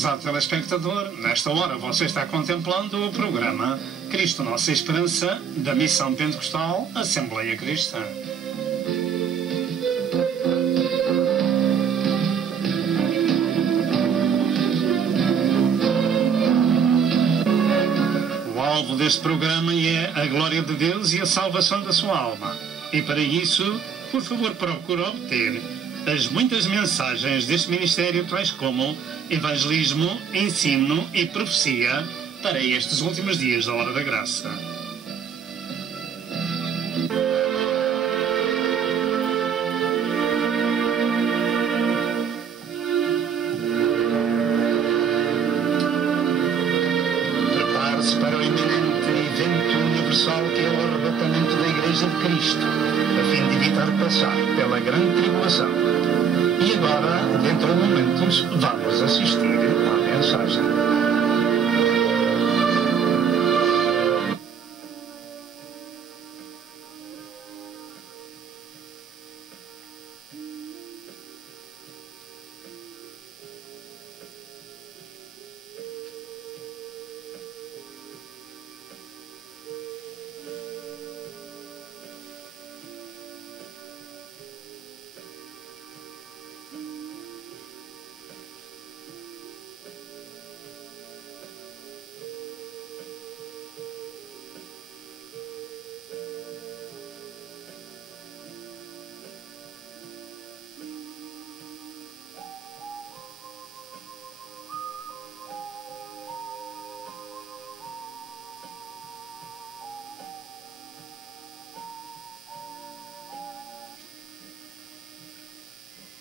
Prezado telespectador, nesta hora você está contemplando o programa Cristo Nossa Esperança, da Missão Pentecostal Assembleia Cristã. O alvo deste programa é a glória de Deus e a salvação da sua alma. E para isso, por favor, procure obter as muitas mensagens deste ministério, tais como evangelismo, ensino e profecia para estes últimos dias da Hora da Graça. Prepare-se para o iminente evento universal que é o arrebatamento da Igreja de Cristo, a fim de evitar passar pela grande tribulação. E agora, dentro de momentos, vamos assistir à mensagem.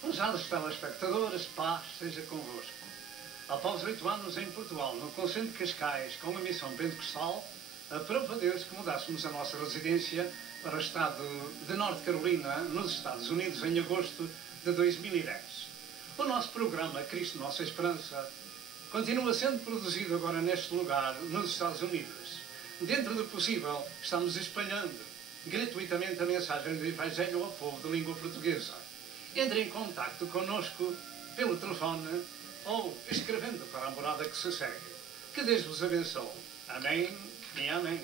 Prezados telespectadores, paz seja convosco. Após 8 anos em Portugal, no Conselho de Cascais, com a Missão Pentecostal, aprova Deus que mudássemos a nossa residência para o estado de Norte Carolina, nos Estados Unidos, em agosto de 2010. O nosso programa Cristo Nossa Esperança continua sendo produzido agora neste lugar, nos Estados Unidos. Dentro do possível, estamos espalhando gratuitamente a mensagem do Evangelho ao povo de língua portuguesa. Entre em contacto connosco pelo telefone ou escrevendo para a morada que se segue. Que Deus vos abençoe. Amém e amém.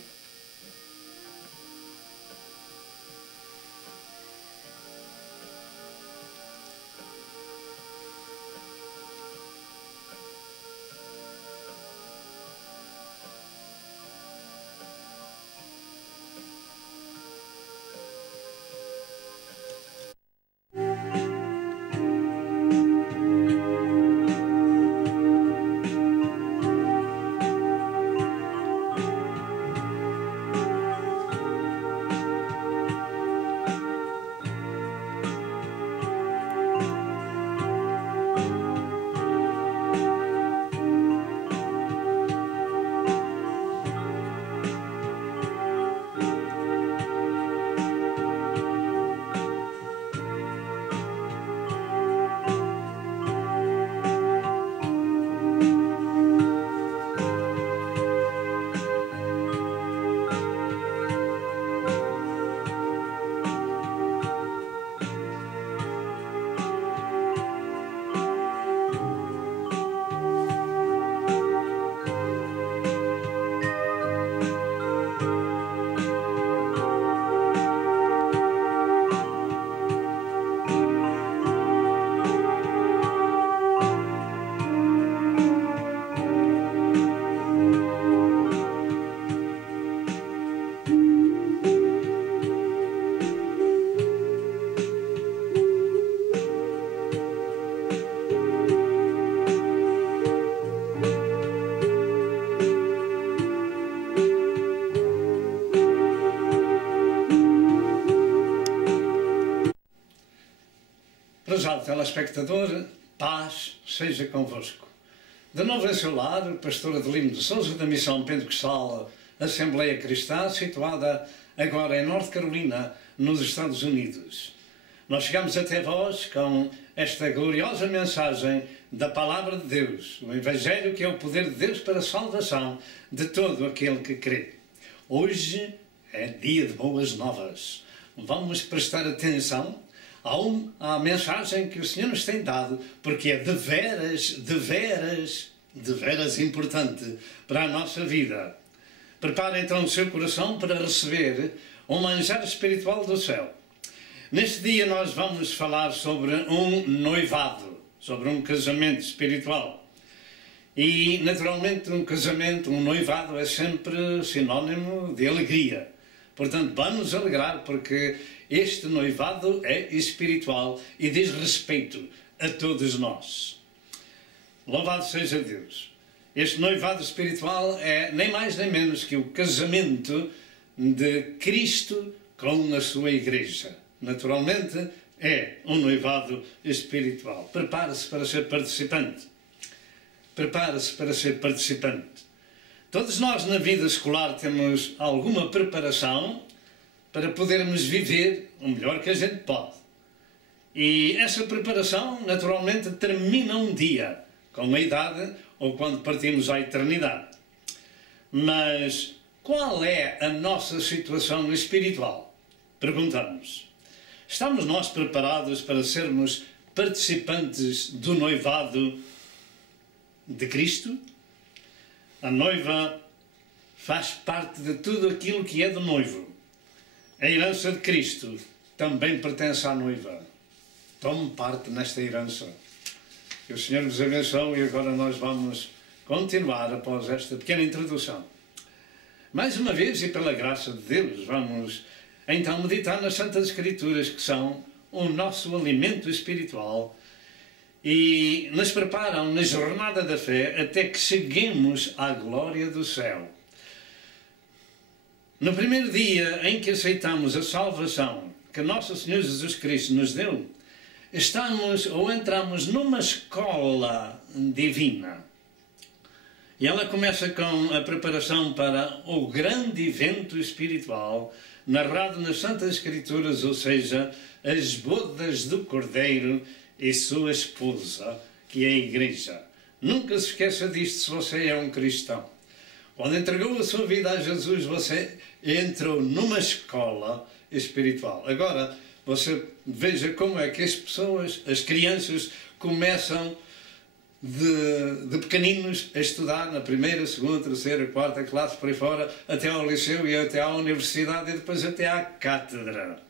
Prezado telespectador, paz seja convosco. De novo em seu lar, pastor Adelino de Sousa, da Missão Pentecostal Assembleia Cristã, situada agora em Norte Carolina, nos Estados Unidos. Nós chegamos até vós com esta gloriosa mensagem da Palavra de Deus, o Evangelho que é o poder de Deus para a salvação de todo aquele que crê. Hoje é dia de boas novas. Vamos prestar atenção à mensagem que o Senhor nos tem dado, porque é de veras de veras importante para a nossa vida. Prepare então o seu coração para receber um manjar espiritual do céu. Neste dia nós vamos falar sobre um noivado, sobre um casamento espiritual. E, naturalmente, um casamento, um noivado é sempre sinónimo de alegria. Portanto, vamos alegrar porque este noivado é espiritual e diz respeito a todos nós. Louvado seja Deus. Este noivado espiritual é nem mais nem menos que o casamento de Cristo com a sua igreja. Naturalmente, é um noivado espiritual. Prepare-se para ser participante. Prepare-se para ser participante. Todos nós na vida escolar temos alguma preparação para podermos viver o melhor que a gente pode. E essa preparação, naturalmente, termina um dia, com a idade ou quando partimos à eternidade. Mas qual é a nossa situação espiritual? Perguntamos. Estamos nós preparados para sermos participantes do noivado de Cristo? A noiva faz parte de tudo aquilo que é do noivo. A herança de Cristo também pertence à noiva. Tome parte nesta herança. Que o Senhor nos abençoe e agora nós vamos continuar após esta pequena introdução. Mais uma vez e pela graça de Deus vamos então meditar nas Santas Escrituras que são o nosso alimento espiritual e nos preparam na jornada da fé até que cheguemos à glória do céu. No primeiro dia em que aceitamos a salvação que nosso Senhor Jesus Cristo nos deu, entramos numa escola divina. E ela começa com a preparação para o grande evento espiritual narrado nas Santas Escrituras, ou seja, as bodas do Cordeiro e sua esposa, que é a Igreja. Nunca se esqueça disto se você é um cristão. Quando entregou a sua vida a Jesus, você entrou numa escola espiritual. Agora, você veja como é que as pessoas, as crianças, começam de pequeninos a estudar na primeira, segunda, terceira, quarta classe, por aí fora, até ao liceu e até à universidade e depois até à cátedra.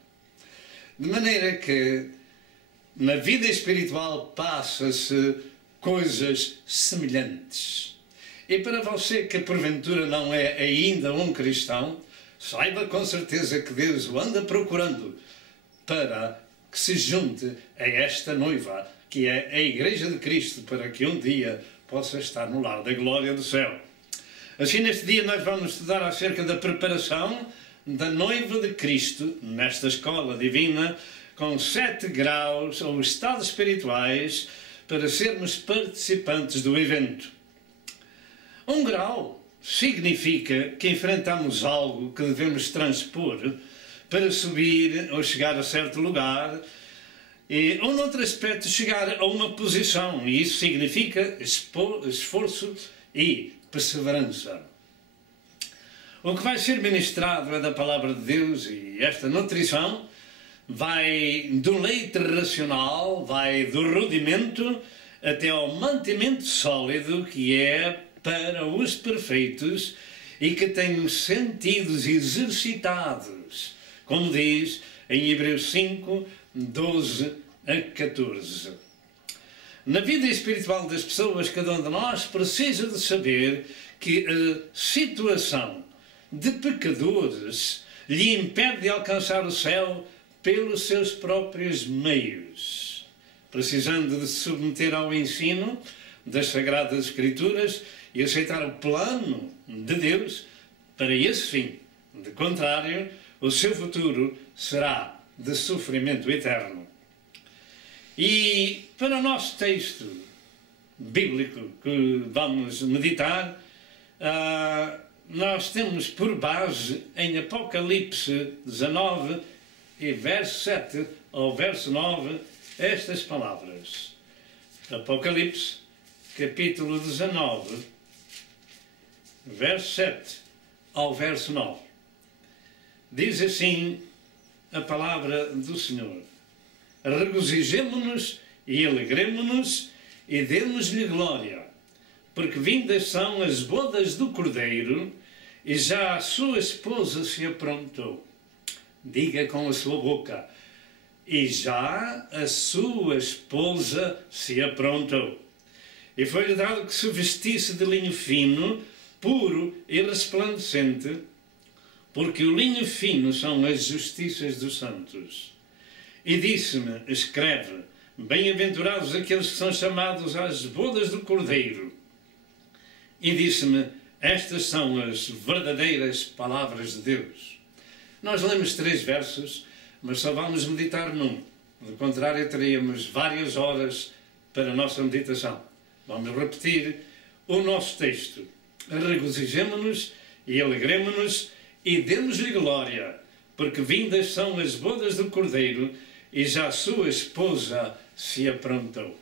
De maneira que na vida espiritual passa-se coisas semelhantes. E para você que porventura não é ainda um cristão, saiba com certeza que Deus o anda procurando para que se junte a esta noiva, que é a Igreja de Cristo, para que um dia possa estar no lar da glória do céu. Assim, neste dia nós vamos estudar acerca da preparação da noiva de Cristo, nesta escola divina, com 7 graus ou estados espirituais, para sermos participantes do evento. Um grau significa que enfrentamos algo que devemos transpor para subir ou chegar a certo lugar, ou, noutro aspecto, chegar a uma posição, e isso significa esforço e perseverança. O que vai ser ministrado é da Palavra de Deus, e esta nutrição vai do leite racional, vai do rudimento até ao mantimento sólido, que é para os perfeitos e que têm os sentidos exercitados, como diz em Hebreus 5, 12 a 14. Na vida espiritual das pessoas, cada um de nós precisa de saber que a situação de pecadores lhe impede de alcançar o céu pelos seus próprios meios, precisando de se submeter ao ensino das Sagradas Escrituras e aceitar o plano de Deus para esse fim. De contrário, o seu futuro será de sofrimento eterno. E para o nosso texto bíblico que vamos meditar, nós temos por base em Apocalipse 19, e verso 7 ao verso 9, estas palavras. Apocalipse, capítulo 19, verso 7 ao verso 9. Diz assim a palavra do Senhor: regozijemo-nos e alegremo-nos e demos-lhe glória, porque vindas são as bodas do Cordeiro, e já a sua esposa se aprontou. Diga com a sua boca: e já a sua esposa se aprontou. E foi-lhe dado que se vestisse de linho fino, puro e resplandecente, porque o linho fino são as justiças dos santos. E disse-me: escreve, bem-aventurados aqueles que são chamados às bodas do Cordeiro. E disse-me: estas são as verdadeiras palavras de Deus. Nós lemos 3 versos, mas só vamos meditar num. Do contrário, teríamos várias horas para a nossa meditação. Vamos repetir o nosso texto. Regozijemo-nos e alegremo-nos e demos-lhe glória, porque vindas são as bodas do Cordeiro, e já a sua esposa se aprontou.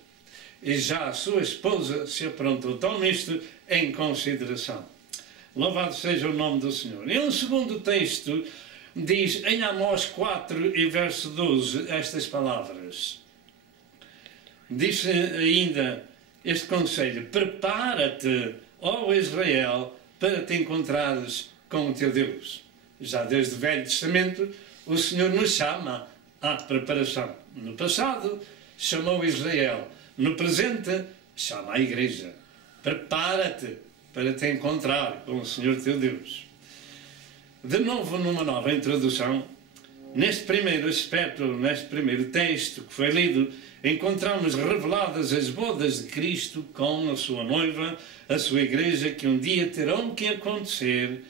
E já a sua esposa se aprontou. Tome isto em consideração. Louvado seja o nome do Senhor. E um segundo texto diz em Amós 4 e verso 12 estas palavras. Diz ainda este conselho: prepara-te, ó Israel, para te encontrares com o teu Deus. Já desde o Velho Testamento o Senhor nos chama à preparação. No passado chamou Israel, no presente chama a Igreja. Prepara-te para te encontrar com o Senhor teu Deus. De novo, numa nova introdução, neste primeiro aspecto, neste primeiro texto que foi lido, encontramos reveladas as bodas de Cristo com a sua noiva, a sua Igreja, que um dia terão que acontecer,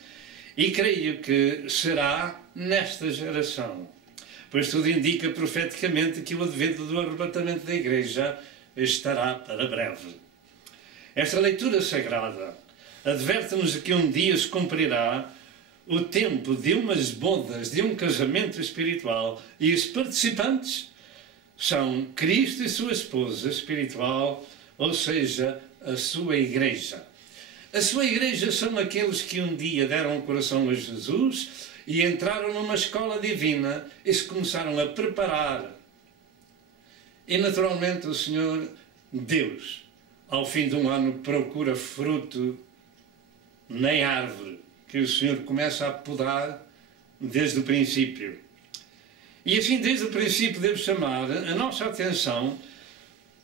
e creio que será nesta geração, pois tudo indica profeticamente que o advento do arrebatamento da Igreja estará para breve. Esta leitura sagrada adverte-nos que um dia se cumprirá o tempo de umas bodas, de um casamento espiritual, e os participantes são Cristo e sua esposa espiritual, ou seja, a sua Igreja. A sua Igreja são aqueles que um dia deram o coração a Jesus e entraram numa escola divina e se começaram a preparar. E naturalmente o Senhor Deus, ao fim de um ano, procura fruto na árvore que o Senhor começa a podar desde o princípio. E assim, desde o princípio, devo chamar a nossa atenção,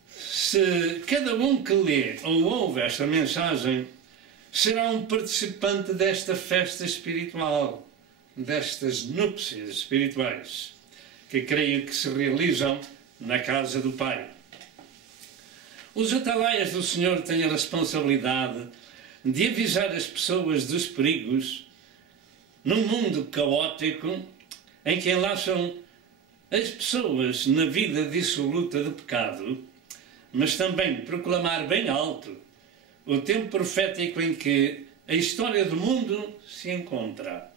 se cada um que lê ou ouve esta mensagem será um participante desta festa espiritual, destas núpcias espirituais, que creio que se realizam na casa do Pai. Os atalaias do Senhor têm a responsabilidade de avisar as pessoas dos perigos num mundo caótico em que enlaçam as pessoas na vida dissoluta de pecado, mas também proclamar bem alto o tempo profético em que a história do mundo se encontra,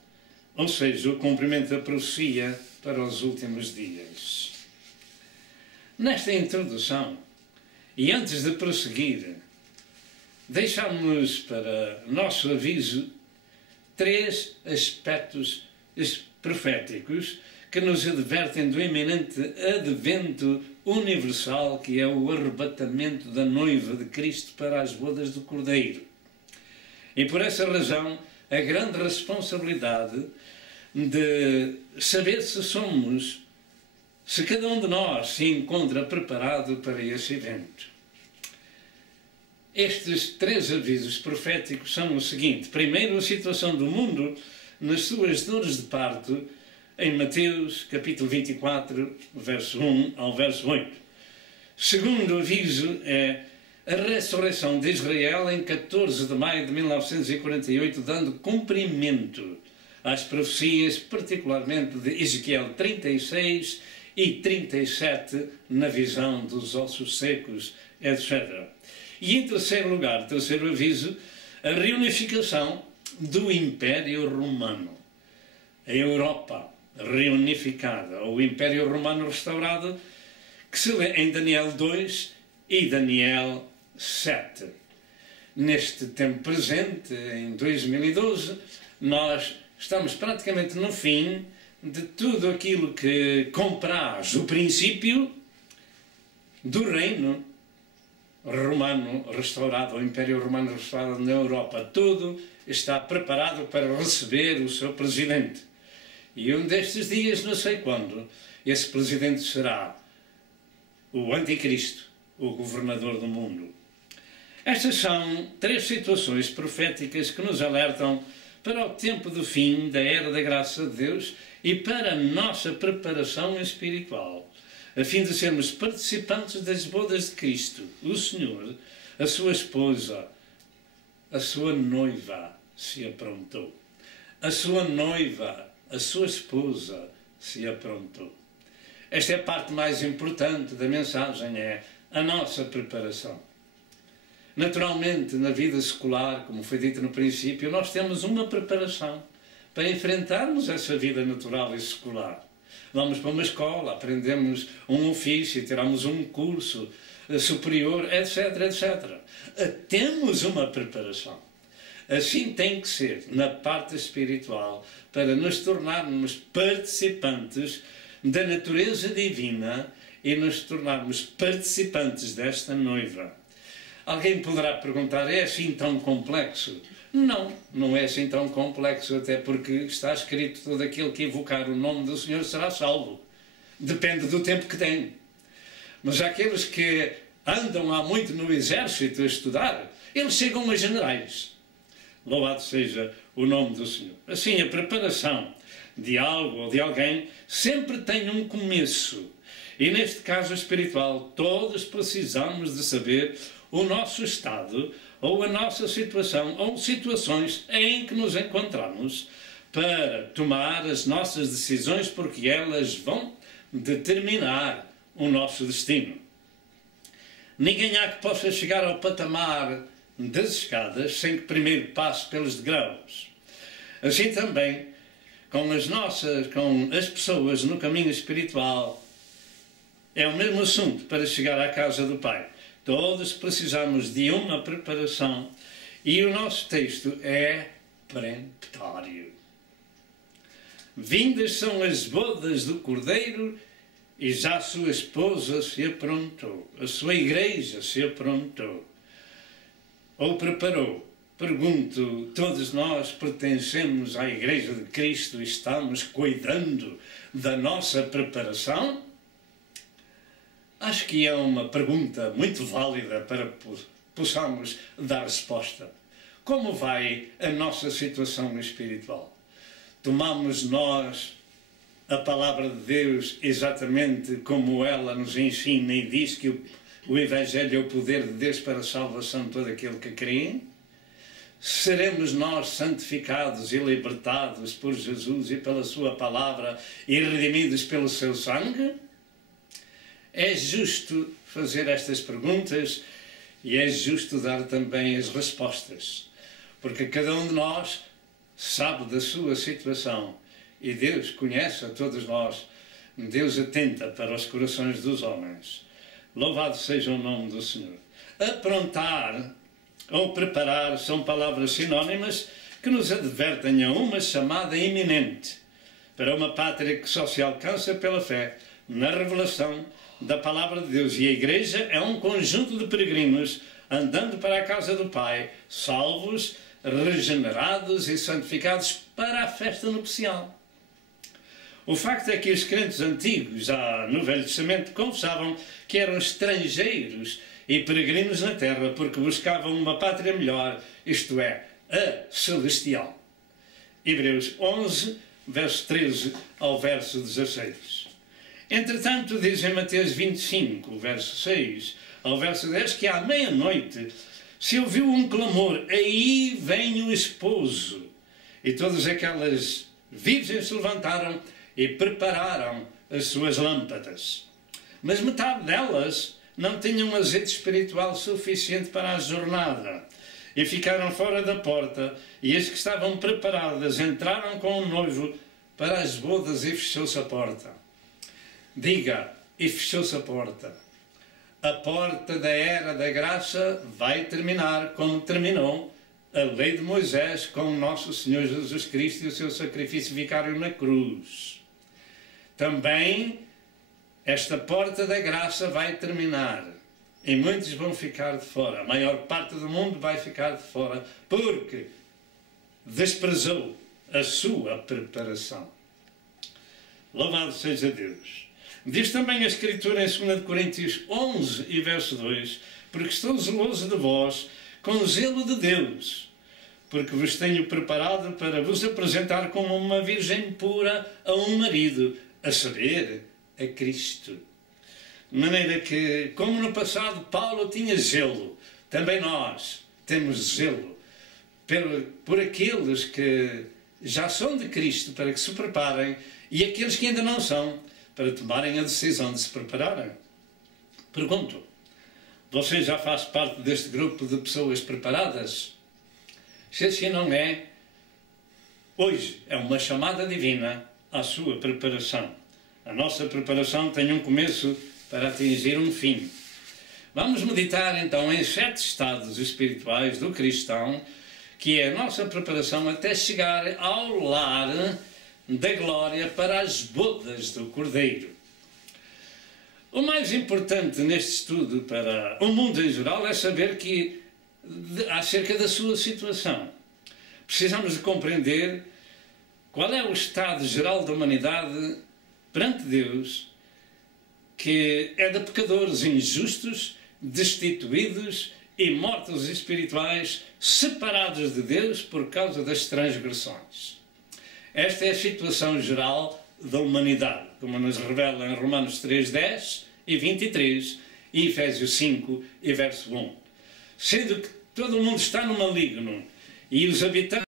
ou seja, o cumprimento da profecia para os últimos dias. Nesta introdução, e antes de prosseguir, deixamos para nosso aviso 3 aspectos proféticos que nos advertem do iminente advento universal, que é o arrebatamento da noiva de Cristo para as bodas do Cordeiro. E por essa razão, a grande responsabilidade de saber se cada um de nós se encontra preparado para esse evento. Estes 3 avisos proféticos são o seguinte: primeiro, a situação do mundo nas suas dores de parto, em Mateus capítulo 24, verso 1 ao verso 8. Segundo aviso é a ressurreição de Israel em 14 de maio de 1948, dando cumprimento às profecias, particularmente de Ezequiel 36 e 37, na visão dos ossos secos, etc. E em terceiro lugar, terceiro aviso, a reunificação do Império Romano. A Europa reunificada, ou o Império Romano restaurado, que se lê em Daniel 2 e Daniel 7. Neste tempo presente, em 2012, nós estamos praticamente no fim de tudo aquilo que compraz o princípio do reino romano restaurado, o Império Romano restaurado na Europa, tudo está preparado para receber o seu presidente. E um destes dias, não sei quando, esse presidente será o Anticristo, o governador do mundo. Estas são 3 situações proféticas que nos alertam para o tempo do fim da era da graça de Deus e para a nossa preparação espiritual, a fim de sermos participantes das bodas de Cristo, o Senhor, a sua esposa, a sua noiva se aprontou. A sua noiva, a sua esposa se aprontou. Esta é a parte mais importante da mensagem, é a nossa preparação. Naturalmente, na vida secular, como foi dito no princípio, nós temos uma preparação para enfrentarmos essa vida natural e secular. Vamos para uma escola, aprendemos um ofício, tiramos um curso superior, etc, etc. Temos uma preparação. Assim tem que ser na parte espiritual, para nos tornarmos participantes da natureza divina e nos tornarmos participantes desta noiva. Alguém poderá perguntar, é assim tão complexo? Não, não é assim tão complexo, até porque está escrito: todo aquele que invocar o nome do Senhor será salvo. Depende do tempo que tem. Mas aqueles que andam há muito no exército a estudar, eles chegam a generais. Louvado seja o nome do Senhor. Assim, a preparação de algo ou de alguém sempre tem um começo. E neste caso espiritual, todos precisamos de saber o nosso estado, ou a nossa situação, ou situações em que nos encontramos, para tomar as nossas decisões, porque elas vão determinar o nosso destino. Ninguém há que possa chegar ao patamar das escadas sem que primeiro passe pelos degraus. Assim também, com as pessoas no caminho espiritual, é o mesmo assunto para chegar à casa do Pai. Todos precisamos de uma preparação e o nosso texto é peremptório. Vindas são as bodas do Cordeiro e já a sua esposa se aprontou, a sua igreja se aprontou ou preparou. Pergunto, todos nós pertencemos à Igreja de Cristo e estamos cuidando da nossa preparação? Acho que é uma pergunta muito válida para possamos dar resposta. Como vai a nossa situação espiritual? Tomamos nós a palavra de Deus exatamente como ela nos ensina e diz que o Evangelho é o poder de Deus para a salvação de todo aquele que crê? Seremos nós santificados e libertados por Jesus e pela sua palavra e redimidos pelo seu sangue? É justo fazer estas perguntas e é justo dar também as respostas, porque cada um de nós sabe da sua situação e Deus conhece a todos nós. Deus atenta para os corações dos homens. Louvado seja o nome do Senhor. Aprontar ou preparar são palavras sinónimas que nos advertem a uma chamada iminente para uma pátria que só se alcança pela fé na revelação da palavra de Deus. E a Igreja é um conjunto de peregrinos andando para a casa do Pai, salvos, regenerados e santificados para a festa nupcial. O facto é que os crentes antigos, já no Velho Testamento, confessavam que eram estrangeiros e peregrinos na terra porque buscavam uma pátria melhor, isto é, a celestial. Hebreus 11, verso 13 ao verso 16. Entretanto, diz em Mateus 25, verso 6 ao verso 10, que à meia-noite se ouviu um clamor: aí vem o esposo. E todas aquelas virgens se levantaram e prepararam as suas lâmpadas. Mas metade delas não tinham azeite espiritual suficiente para a jornada e ficaram fora da porta, e as que estavam preparadas entraram com o noivo para as bodas e fechou-se a porta. Diga, e fechou-se a porta. A porta da era da graça vai terminar como terminou a lei de Moisés com o nosso Senhor Jesus Cristo e o seu sacrifício vicário na cruz. Também esta porta da graça vai terminar e muitos vão ficar de fora. A maior parte do mundo vai ficar de fora porque desprezou a sua preparação. Louvado seja Deus. Diz também a Escritura em 2 Coríntios 11 e verso 2: porque estou zeloso de vós com o zelo de Deus, porque vos tenho preparado para vos apresentar como uma virgem pura a um marido, a saber, a Cristo. De maneira que, como no passado Paulo tinha zelo, também nós temos zelo por aqueles que já são de Cristo, para que se preparem, e aqueles que ainda não são, para tomarem a decisão de se prepararem. Pergunto, você já faz parte deste grupo de pessoas preparadas? Se assim não é, hoje é uma chamada divina à sua preparação. A nossa preparação tem um começo para atingir um fim. Vamos meditar então em 7 estados espirituais do cristão, que é a nossa preparação até chegar ao lar da glória para as bodas do Cordeiro. O mais importante neste estudo para o mundo em geral é saber acerca da sua situação. Precisamos de compreender qual é o estado geral da humanidade perante Deus, que é de pecadores injustos, destituídos e mortos espirituais, separados de Deus por causa das transgressões. Esta é a situação geral da humanidade, como nos revela em Romanos 3:10 e 23 e Efésios 5 e verso 1. Sendo que todo o mundo está no maligno e os habitantes